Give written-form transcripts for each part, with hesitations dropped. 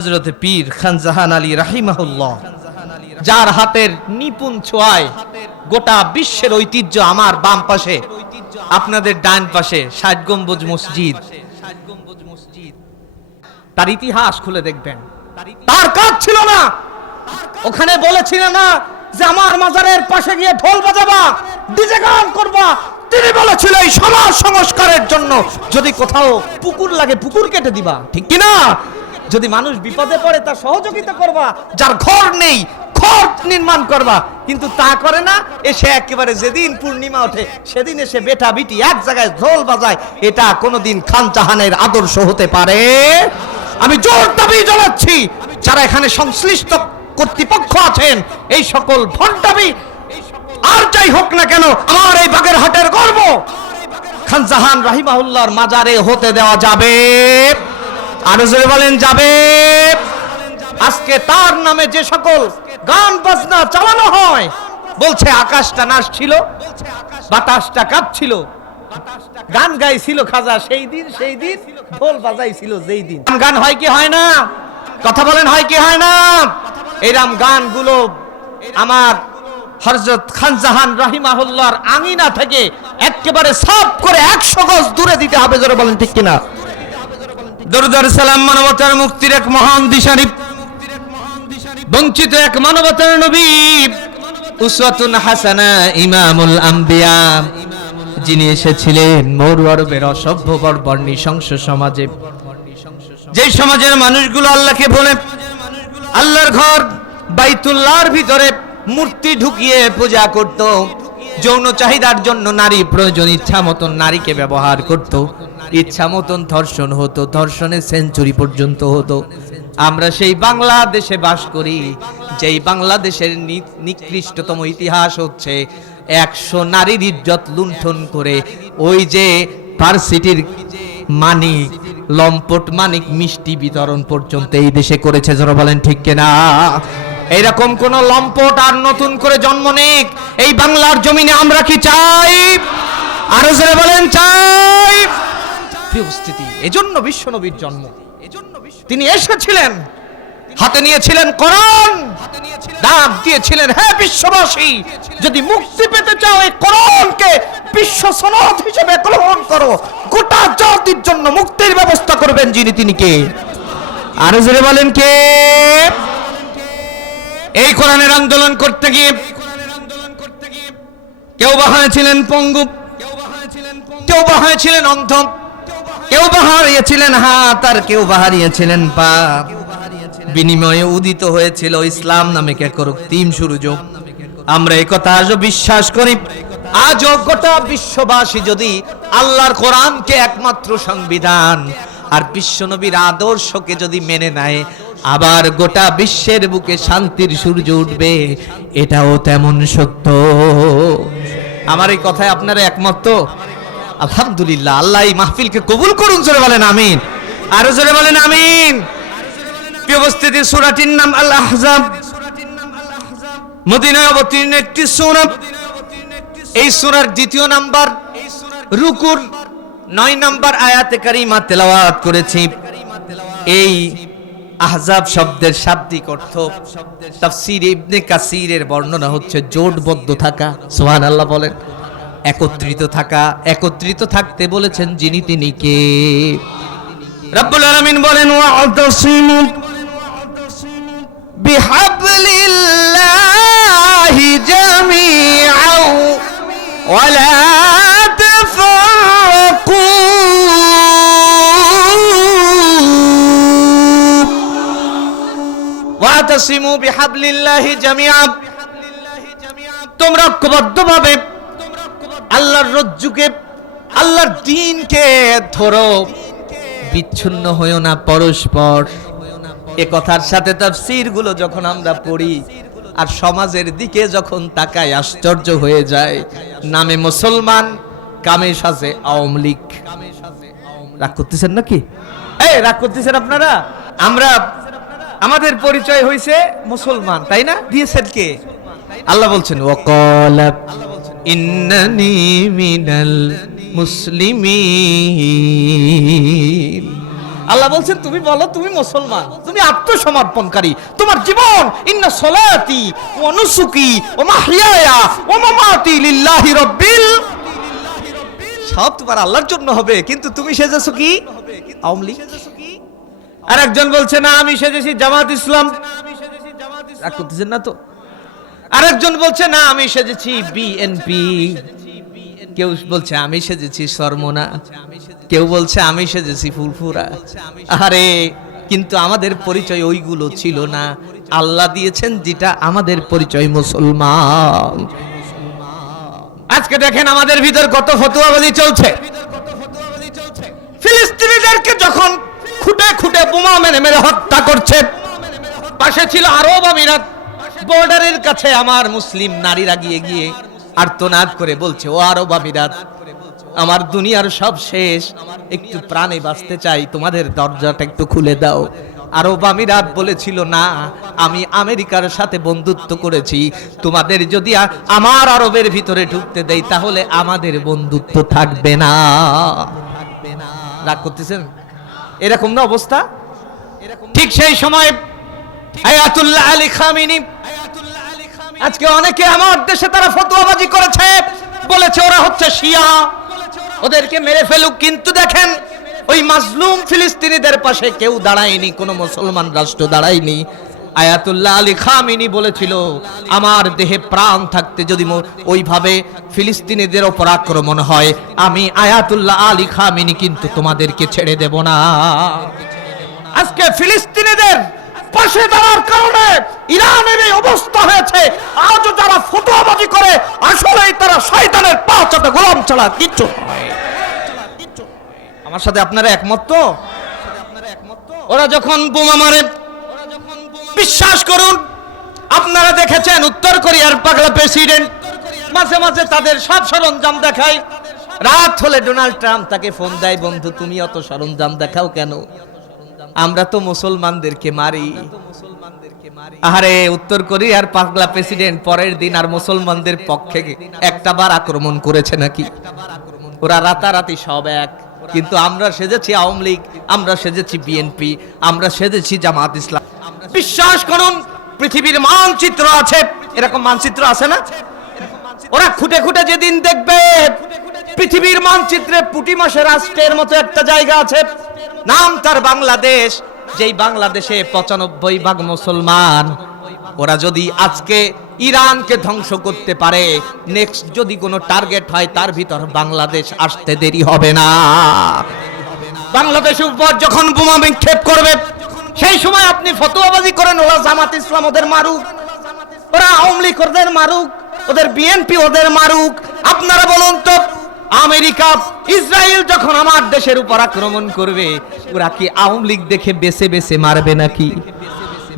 হযরতে পীর খানজাহান আলী রাহিমাহুল্লাহ, যার হাতের নিপুণ ছোঁয়ায় গোটা বিশ্বের ঐতিহ্য আমার বাম পাশে, আপনাদের ডান পাশে ৬০ গম্বুজ মসজিদ, তার ইতিহাস খুলে দেখবেন। তার কাজ ছিল না, ওখানে বলেছিল না যে আমার মাজারের পাশে গিয়ে ঢোল বাজাবা, ডিজে গান করবা। তিনি বলেছিল এই সমাজ সংস্কারের জন্য যদি কোথাও পুকুর লাগে পুকুর কেটে দিবা, ঠিক কি না? যদি মানুষ বিপদে পড়ে তার সহযোগিতা করবা, যার ঘর নেই ঘর নির্মাণ করবা। কিন্তু তা করে না, এসে একেবারে যেদিন পূর্ণিমা ওঠে সেদিন এসে বেটা বিটি এক জায়গায় ঢোল বাজায়। এটা কোনোদিন খানজাহানের আদর্শ হতে পারে? আমি জোর দাবি জানাচ্ছি, যারা এখানে সংশ্লিষ্ট কর্তৃপক্ষ আছেন, এই সকল ভণ্ডামি আর যাই হোক না কেন, আমার এই বাগেরহাটের গর্ব খানজাহান রাহিমাহুল্লাহর মাজারে হতে দেওয়া যাবে? আরো জোরে বলেন যাবে? আজকে তার নামে যে সকল গান বাজনা চালানো হয়, বলছে আকাশটা নাচছিল, বাতাসটা কাঁপছিল, গান গাইছিল খাজা সেই দিন, ঢোল বাজাইছিল যেই দিন। গান হয় কি হয় না? কথা বলেন, হয় কি হয় না? এরম গানগুলো আমার হযরত খানজাহান রাহিমাহুল্লাহর আঙিনা থেকে একেবারে সাফ করে ১০০ গজ দূরে দিতে হবে। জোরে বলেন ঠিক কিনা? দরুদ আর সালাম মানবতার মুক্তির এক মহান দিশারি, বঞ্চিত এক মানবতার নবী, উসওয়াতুন হাসানা, ইমামুল আম্বিয়া, যিনি এসেছিলেন মরু আরবের অসভ্য বর্বর নৃশংস সমাজে, যে সমাজের মানুষগুলো আল্লাহকে বলে আল্লাহর ঘর বাইতুল্লাহর ভিতরে মূর্তি ঢুকিয়ে পূজা করত, যৌন চাহিদার জন্য নারী প্রয়োজন ইচ্ছা মতন নারীকে ব্যবহার করত, ইচ্ছা মতন ধর্ষণ হতো, ধর্ষণের সেঞ্চুরি পর্যন্ত হতো। আমরা সেই বাংলাদেশে বাস করি, যেই বাংলাদেশের নিকৃষ্টতম ইতিহাস হচ্ছে ১০০ নারীর ইজ্জত লুণ্ঠন করে ওই যে ভার্সিটির মানিক, লম্পট মানিক মিষ্টি বিতরণ পর্যন্ত এই দেশে করেছে। যারা বলেন ঠিক কিনা? এইরকম কোন লম্পট আর নতুন করে জন্ম নিক এই বাংলার জমিনে আমরা কি চাই? আরো জোরে বলেন চাই? উপস্থিতি, এজন্য বিশ্বনবীর জন্ম। তিনি এসেছিলেন, হাতে নিয়েছিলেন কোরআন, ডাক দিয়েছিলেন হে বিশ্ববাসী, যদি মুক্তি পেতে চাও এই কোরআনকে বিশ্ব সনদ হিসেবে গ্রহণ করো, গোটা জাতির জন্য মুক্তির ব্যবস্থা করবেন যিনি, তিনি কে? আরো জোরে বলেন কে? এই কোরআনের আন্দোলন করতে গিয়ে কেউ বা হয়েছিলেন পঙ্গু, কেউ বা হয়েছিলেন অন্ধ, কেউ বা হারিয়েছিলেন হাত, আর কেউ বা হারিয়েছিলেন পা। বিনিময়ে উদিত হয়েছিল ইসলাম নামে এক রক্তিম সূর্য। আমরা এই কথা আজও বিশ্বাস করি। আজও গোটা বিশ্ববাসী যদি আল্লাহর কোরআনকে একমাত্র সংবিধান আর বিশ্বনবীর আদর্শকে যদি মেনে নেয়, আবার গোটা বিশ্বের বুকে শান্তির সূর্য উঠবে, এটাও তেমন সত্য। আমার এই কথায় আপনারা একমত তো? আলহামদুলিল্লাহ, আল্লাহ এই মাহফিলকে কবুল করুন। জোরে বলেন আমিন। আরো জোরে বলেন আমিন। উপস্থিতি, সূরাটির নাম আল আহজাব, মদিনায় অবতীর্ণ একটি সূরা। এই সূরার দ্বিতীয় নাম্বার রুকুর ৯ নাম্বার আয়াতে কারিমা তেলাওয়াত করেছি। এই আহজাব শব্দের শাব্দিক অর্থ তাফসীর ইবনে কাসিরের বর্ণনা হচ্ছে জোটবদ্ধ থাকা। সুবহানাল্লাহ বলেন। একত্রিত থাকা। একত্রিত থাকতে বলেছেন যিনি, তিনি কে? রব্বুল আলামিন বলেন ওয়া'তাসিমু বিহাবলিল্লাহি জামিআন ওয়া লা তাফারাকু। ওয়া'তাসিমু বিহাবলিল্লাহি জামিআন, তোমরা ঐক্যবদ্ধভাবে আল্লাহর রজ্জুকে, আল্লাহর দ্বীনকে ধরো, বিচ্ছিন্ন হইও না পরস্পর। এ কথার সাথে তাফসীর গুলো যখন আমরা পড়ি আর সমাজের দিকে যখন তাকাই, আশ্চর্য হয়ে যায়। নামে মুসলমান, কামে সাজে আওয়ামী লীগ। রাগ করতেছেন নাকি? এই রাগ করতেছেন আপনারা? আমরা, আমাদের পরিচয় হইছে মুসলমান, তাই না? দিয়েছেন কে? আল্লাহ বলছেন ওয়াকালা ইন্নানি মিনাল মুসলিমিন, আল্লাহ বলছেন তুমি বলো তুমি মুসলমান, তুমি আত্মসমর্পণকারী। তোমার জীবন ইন্না সলাতি ওয়া নুসুকি ওয়া মাহইয়ায়া ওয়া মামাতি লিল্লাহি রাব্বিল, সব তোমার আল্লাহর জন্য হবে, কিন্তু তুমি সেজেছো কি? আওয়ামী লীগ। আর একজন বলছে না আমি সেজেছি জামাত ইসলাম, রাগ করতেছেন না তো? আরেকজন বলছে না আমি সেজেছি বিএনপি, কেউ বলছে আমি সেজেছি সরমনা, কেউ বলছে আমি সেজেছি ফুরফুরা। আরে কিন্তু আমাদের পরিচয় ওইগুলো ছিল না, আল্লাহ দিয়েছেন যেটা আমাদের পরিচয় মুসলমান। আজকে দেখেন আমাদের ভিতর কত ফতোয়াবাজি চলছে। ফিলিস্তিনিদেরকে যখন খুঁটে খুঁটে বোমা মেরে মেরে হত্যা করছে, পাশে ছিল আরব আমিরাত, বর্ডারের কাছে আমার মুসলিম নারীরা গিয়ে গিয়ে আর্তনাদ করে বলছে ও আরব আমিরাত, আমার দুনিয়ার সব শেষ, একটু প্রাণে বাঁচতে চাই, তোমাদের দরজাটা একটু খুলে দাও। আরব আমিরাত বলেছিল না, আমি আমেরিকার সাথে বন্ধুত্ব করেছি, তোমাদের যদি আমার আরবের ভিতরে ঢুকতে দেই তাহলে আমাদের বন্ধুত্ব থাকবে না। রাগ করতেছেন? এরকম না অবস্থা? ঠিক সেই সময় আয়াতুল্লাহ আলী খামেনি, আজকে অনেকে আমার দেশে তারা ফতোয়াবাজি করেছে, বলেছে ওরা হচ্ছে শিয়া, ওদেরকে মেরে ফেলুক। কিন্তু দেখেন ওই মাজলুম ফিলিস্তিনিদের পাশে কেউ দাঁড়ায়নি, কোনো মুসলমান রাষ্ট্র দাঁড়ায়নি। আয়াতুল্লাহ আলী খামেনি বলেছিল আমার দেহে প্রাণ থাকতে যদি ওইভাবে ফিলিস্তিনিদের উপর আক্রমণ হয়, আমি আয়াতুল্লাহ আলী খামেনি কিন্তু তোমাদেরকে ছেড়ে দেব না। আজকে ফিলিস্তিনিদের পাশে দাঁড়ার কারণে ইরানের এই অবস্থা হয়েছে। আজও যারা ফতোয়াবাজি করে আসলেই তারা শয়তানের পা চাটে গোলাম ছাড়া কিচ্ছু নয়। আমার সাথে আপনারা একমত তো? ওরা যখন বোমা মারে, বিশ্বাস করুন আপনারা দেখেছেন উত্তর কোরিয়ার পাগলা প্রেসিডেন্ট মাঝে মাঝে তাদের সব সরঞ্জাম দেখায়। রাত হলে ডোনাল্ড ট্রাম্প তাকে ফোন দেয়, বন্ধু তুমি অত সরঞ্জাম দেখাও কেন? আমরা তো মুসলমানদেরকে মারি। আরে উত্তর কোরিয়ার পাগলা প্রেসিডেন্ট পরের দিন আর মুসলমানদের পক্ষে একটা বার আক্রমণ করেছে নাকি? ওরা রাতারাতি সব এক। কিন্তু আমরা সেজেছি আওয়ামী লীগ, আমরা সেজেছি বিএনপি, আমরা সেজেছি জামাত ইসলাম। বিশ্বাস করুন পৃথিবীর মানচিত্র আছে, এরকম মানচিত্র আছে না? ওরা খুঁটে খুঁটে যেদিন দেখবে পৃথিবীর মানচিত্রে পুঁটি মাছের রাষ্ট্রের মতো একটা জায়গা আছে, নাম তার বাংলাদেশ, যেই বাংলাদেশে ৯৫% মুসলমান। ওরা যদি আজকে ইরানকে ধ্বংস করতে পারে, নেক্সট যদি কোনো টার্গেট হয় তার ভিতর বাংলাদেশ আসতে দেরি হবে না। বাংলাদেশের উপর যখন বোমা নিক্ষেপ করবে সেই সময় আপনি ফতোয়াবাজি করেন ওরা জামাত ইসলাম ওদের মারুক, ওরা আওয়ামী লীগ ওদের মারুক, ওদের বিএনপি ওদের মারুক। আপনারা বলুন তো আমেরিকা ইসরায়েল যখন আমার দেশের উপর আক্রমণ করবে, ওরা কি আওয়ামী লীগ দেখে বেছে বেছে মারবে নাকি?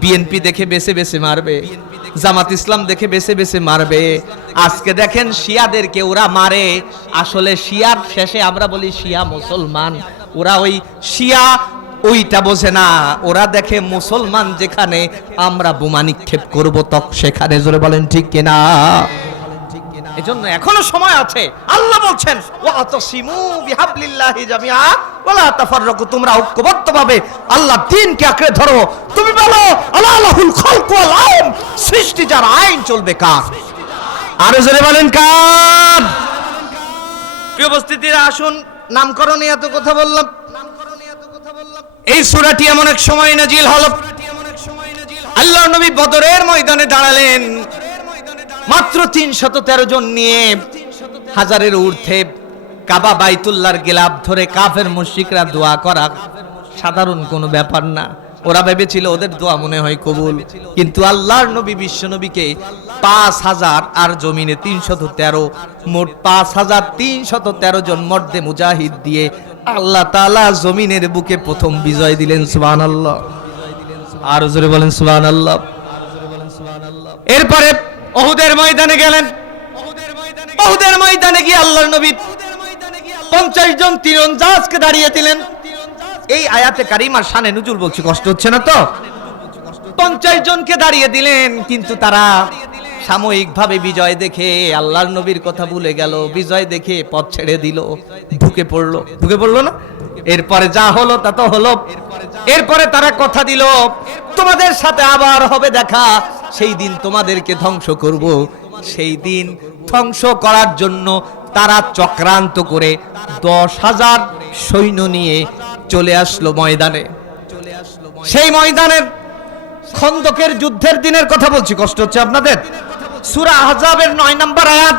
বিএনপি দেখে বেছে বেছে মারবে? জামাত ইসলাম দেখে বেছে বেছে মারবে? আজকে দেখেন শিয়াদেরকে ওরা মারে, আসলে শিয়ার শেষে আমরা বলি শিয়া মুসলমান, ওরা ওই শিয়া ওইটা বোঝে না। ওরা দেখে মুসলমান যেখানে আমরা বোমা নিক্ষেপ করবো তক সেখানে। জোরে বলেন ঠিক কিনা? এজন্য এখনো সময় আছে। আল্লাহ বলছেন ওয়াতাসিমু বিহাবলিল্লাহি জামিআ ওয়ালা তাফাররাকু, তোমরা ঐক্যবদ্ধভাবে আল্লাহর দ্বীনকে আঁকড়ে ধরো। তুমি বলো আলাহুল খালকু ওয়াল আইন, সৃষ্টি যার আইন চলবে কার? আর জোরে বলেন কার? প্রিয় উপস্থিতিরা আসুন, নামকরণে এত কথা বললাম। এই সূরাটি এমন এক সময় নাজিল হলো, আল্লাহর নবী বদরের ময়দানে দাঁড়ালেন মাত্র ৩১৩ জন নিয়ে, হাজারের ঊর্ধ্বে। কাবা বাইতুল্লাহর গিলাফ ধরে কাফের মুশরিকরা দোয়া করা সাধারণ কোনো ব্যাপার না। ওরা ভেবেছিল ওদের দোয়া মনে হয় কবুল, কিন্তু আল্লাহর নবী বিশ্ব নবীকে ৫,০০০ আর জমিনে ৩১৩, মোট ৫,৩১৩ জন মর্দে মুজাহিদ দিয়ে আল্লাহ তাআলা জমিনের বুকে প্রথম বিজয় দিলেন। সুবহানাল্লাহ। আর জোরে বলেন সুবহানাল্লাহ। এরপরে উহুদের ময়দানে গেলেন। উহুদের ময়দানে গিয়ে আল্লাহর নবী ৫০ জন তীরন্দাজকে দাঁড়িয়ে দিলেন। এই আয়াতে কারিমার শানে নুজুল বলছি, কষ্ট হচ্ছে না তো? ৫০ জনকে দাঁড়িয়ে দিলেন, কিন্তু তারা সাময়িকভাবে বিজয় দেখে আল্লাহর নবীর কথা ভুলে গেল, বিজয় দেখে পথ ছেড়ে দিল, ঢুকে পড়লো না? এরপরে যা হলো তা তো হলো। এরপরে তারা কথা দিল, তোমাদের সাথে আবার হবে দেখা, সেই দিন তোমাদেরকে ধ্বংস করব। সেই দিন ধ্বংস করার জন্য তারা চক্রান্ত করে 10,000 সৈন্য নিয়ে চলে আসলো ময়দানে। সেই ময়দানের খন্দকের যুদ্ধের দিনের কথা বলছি, কষ্ট হচ্ছে আপনাদের? সূরা আহজাবের 9 নম্বর আয়াত।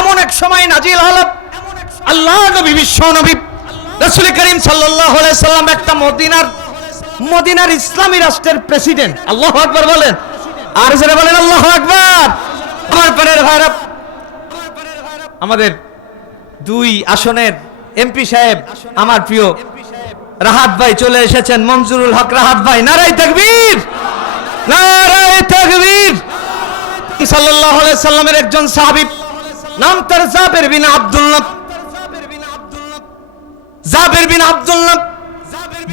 এমন এক সময় নাজিল হলো, আল্লাহ নবী, বিশ্ব নবী রাসূল করিম সাল্লাল্লাহু আলাইহি সাল্লাম একটা মদিনার ইসলামী রাষ্ট্রের প্রেসিডেন্ট। আল্লাহু আকবার বলেন, আর যারা বলেন আল্লাহু আকবার। আমার প্রাণের ভাইরা, আমাদের 2 আসনের এমপি সাহেব, আমার প্রিয় রাহাত ভাই চলে এসেছেন, মনজুরুল হক রাহাত ভাই। নারায়ে তাকবীর, নারায়ে তাকবীর। সাল্লাল্লাহু আলাইহি সাল্লামের একজন সাহাবী, নাম তার জাবের বিন আব্দুল্লাহ। জাবের বিন আব্দুল্লাহ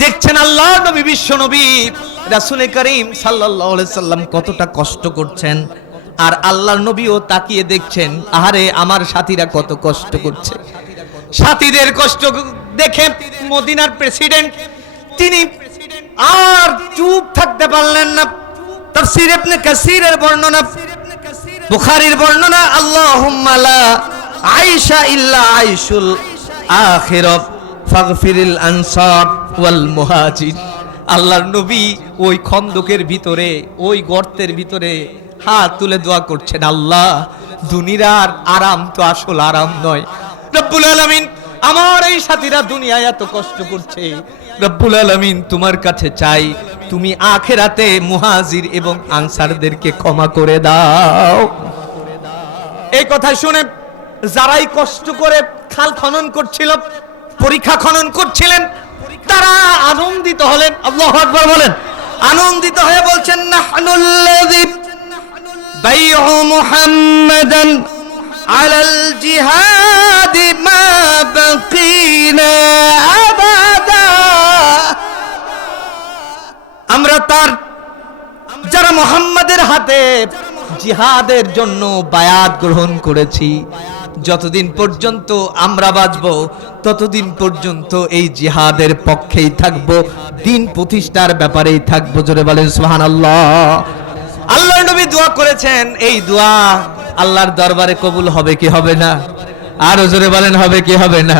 দেখছেন আল্লাহ নবী, বিশ্ব নবী রাসূল করিম সাল্লাল্লাহু আলাইহি সাল্লাম কতটা কষ্ট করছেন, আর আল্লাহর নবীও তাকিয়ে দেখছেন, আহারে আমার সাথীরা কত কষ্ট করছে। সাথীদের কষ্ট দেখে মদিনার প্রেসিডেন্ট তিনি আর চুপ থাকতে পারলেন না। তাফসীর ইবনে কাসীরের বর্ণনা, বুখারীর বর্ণনা, আল্লাহুম্মা লা আইশা ইল্লা আইশুল আখিরাহ ফাগফিরিল আনসার ওয়াল মুহাজির। আল্লাহর নবী ওই খন্দকের ভিতরে, ওই গর্তের ভিতরে হাত তুলে দোয়া করছেন, আল্লাহ দুনিয়ার আরাম তো আসল আরাম নয়। রব্বুল আলামিন, আমার এই সাথীরা দুনিয়ায় এত কষ্ট করছে, রব্বুল আলামিন তোমার কাছে চাই, তুমি আখিরাতে মুহাজির এবং আনসারদেরকে ক্ষমা করে দাও। এই কথা শুনে যারাই কষ্ট করে খাল খনন করছিল, পরীক্ষা খনন করছিলেন, তারা আনন্দিত হলেন। আল্লাহু আকবার বলেন। আনন্দিত হয়ে বলছেন, নাহনুল্লাযী বাইউ মুহাম্মাদান আলাল জিহাদি মা বাকিনা আবাদা। আমরা তার, যারা মুহাম্মাদের হাতে জিহাদের জন্য বায়াত গ্রহণ করেছি, যতদিন পর্যন্ত আমরা বাঁচব ততদিন পর্যন্ত এই জিহাদের পক্ষেই থাকব, দিন প্রতিষ্ঠার ব্যাপারেই থাকবো। জোরে বলেন সুবহানাল্লাহ। আল্লাহর নবী দোয়া করেছেন, এই দোয়া আল্লাহর দরবারে কবুল হবে কি হবে না? আরো জোরে বলেন, হবে কি হবে না?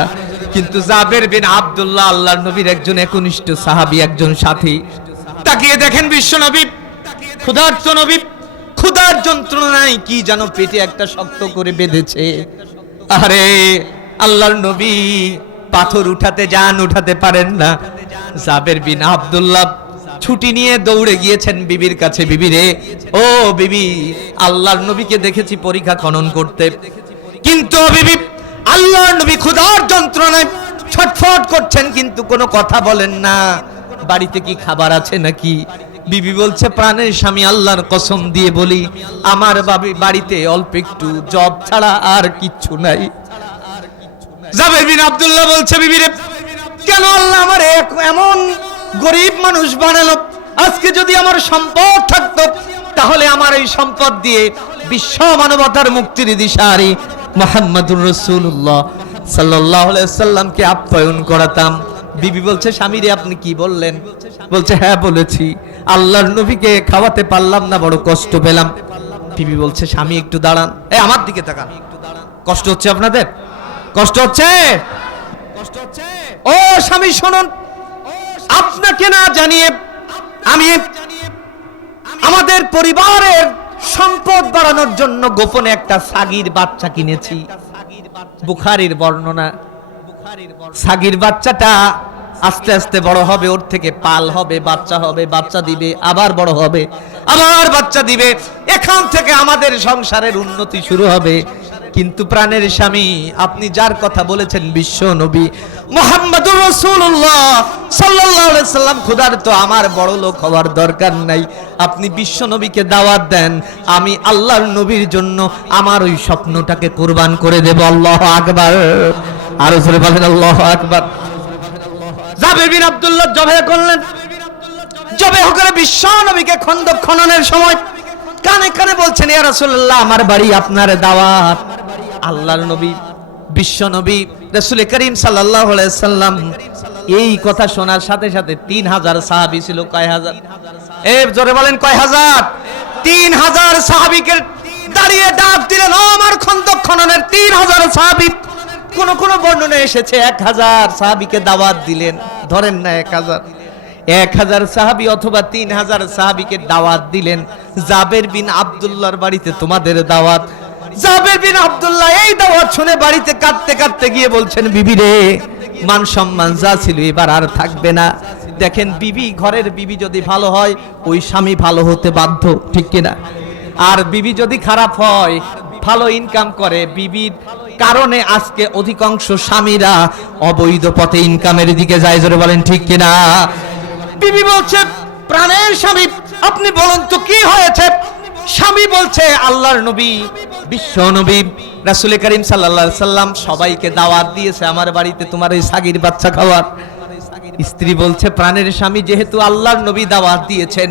কিন্তু জাবের বিন আব্দুল্লাহ, আল্লাহর নবীর একজন একনিষ্ঠ সাহাবী, একজন সাথী, তাকিয়ে দেখেন বিশ্ব নবী, ক্ষুধার্ত নবী, ক্ষুধার যন্ত্রণায় কি যেন পেটে একটা শক্ত করে বেঁধেছে। আরে আল্লাহর নবী পাথর উঠাতে যান, উঠাতে পারেন না। জাবের বিন আব্দুল্লাহ ছুটি নিয়ে দৌড়ে গিয়েছেন বিবির কাছে, বিবি রে, ও বিবি, আল্লাহর নবীকে দেখেছি পরীক্ষা খনন করতে, কিন্তু বিবি আল্লাহর নবী ক্ষুধার যন্ত্রণায় ছটফট করছেন, কিন্তু কোনো কথা বলেন না। বাড়িতে কি খাবার আছে নাকি? বিবি বলছে, প্রাণের স্বামী আল্লাহর কসম দিয়ে বলি, আমার বাড়িতে অল্প একটু জব ছাড়া আর কিচ্ছু নাই। জাবের বিন আব্দুল্লাহ বলছে, বিবি রে, কেন আল্লাহ আমার এমন গরিব মানুষ বানালো? আজকে যদি আমার সম্পদ থাকতো, তাহলে আমার এই সম্পদ দিয়ে বিশ্ব মানবতার মুক্তির দিশারি মুহাম্মদুর রাসূলুল্লাহ সাল্লাল্লাহু আলাইহি সাল্লামকে আপ্যায়ন করাতাম। বিবি বলছে, স্বামী রে, আপনি কি বললেন? বলছে, হ্যাঁ বলেছি, আল্লাহর নবীকে খাওয়াতে পারলাম না, বড় কষ্ট পেলাম। বিবি বলছে, স্বামী একটু দাঁড়ান, এই আমার দিকে তাকান। কষ্ট হচ্ছে আপনাদের? কষ্ট হচ্ছে? ও স্বামী শুনুন, আপনাকে না জানিয়ে আমি আমাদের পরিবারের সম্পদ বাড়ানোর জন্য গোপনে একটা সাগীর বাচ্চা কিনেছি। বুখারীর বর্ণনা, সাগীর বাচ্চাটা আস্তে আস্তে বড় হবে, ওর থেকে পাল হবে, বাচ্চা হবে, বাচ্চা দিবে, আবার বড় হবে, আবার বাচ্চা দিবে, এখান থেকে আমাদের সংসারের উন্নতি শুরু হবে। কিন্তু প্রাণের স্বামী, আপনি যার কথা বলেছেন বিশ্ব নবী মুহাম্মদুর রাসূলুল্লাহ সাল্লাল্লাহু আলাইহি সাল্লাম ক্ষুধার্ত, আমার বড় লোক হওয়ার দরকার নাই। আপনি বিশ্ব নবীকে দাওয়াত দেন, আমি আল্লাহর নবীর জন্য আমার ওই স্বপ্নটাকে কুরবান করে দেব। আল্লাহু আকবার। আরো জোরে বলেন আল্লাহু আকবার। জাবের বিন আব্দুল্লাহ জবে করলেন, জবে করে বিশ্ব নবীকে খন্দক খননের সময় কানে কানে বলছেন, ইয়া রাসূলুল্লাহ, আমার বাড়ি আপনার দাওয়াত। আল্লাহর নবী, বিশ্ব নবী রাসূল করিম সাল্লাল্লাহু আলাইহি সাল্লাম এই কথা শোনার সাথে সাথে 3000 সাহাবী ছিল। কয় হাজার? জোরে বলেন কয় হাজার? 3000 সাহাবীকে দাঁড়িয়ে ডাক দিলেন, ও আমার খন্দক খননের 3000 সাহাবী। কোন কোন বর্ণনায় এসেছে 1000 সাহাবীকে দাওয়াত দিলেন। ধরেন না 1000 সাহাবী অথবা 3000 সাহাবীকে দাওয়াত দিলেন। জাবের বিন আব্দুল্লাহর বাড়িতে তোমাদের দাওয়াত। জাবের বিন আব্দুল্লাহ এই দাওয়াত শুনে বাড়িতে কাঁদতে কাঁদতে গিয়ে বলছেন, বিবি রে, মান সম্মান যা ছিল এবার আর থাকবে না। দেখেন বিবি, ঘরের বিবি যদি ভালো হয় ওই স্বামী ভালো হতে বাধ্য, ঠিক কিনা? আর বিবি যদি খারাপ হয়, ভালো ইনকাম করে, বিবির কারণে আজকে অধিকাংশ স্বামীরা অবৈধ পথে ইনকামের দিকে যায়। জোরে বলেন ঠিক কিনা? বিবি বলছে, প্রাণের স্বামী আপনি বলুন তো কি হয়েছে? স্বামী বলছে, আল্লাহর নবী, বিশ্ব নবী রাসূল করিম সাল্লাল্লাহু আলাইহি সাল্লাম সবাইকে দাওয়াত দিয়েছে আমার বাড়িতে তোমার এই সাগীর বাচ্চা খাওয়ার। স্ত্রী বলছে, প্রাণের স্বামী যেহেতু আল্লাহর নবী দাওয়াত দিয়েছেন,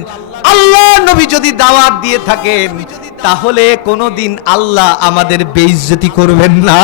আল্লাহর নবী যদি দাওয়াত দিয়ে থাকেন তাহলে কোনোদিন আল্লাহ আমাদের বেইজ্জতি করবেন না।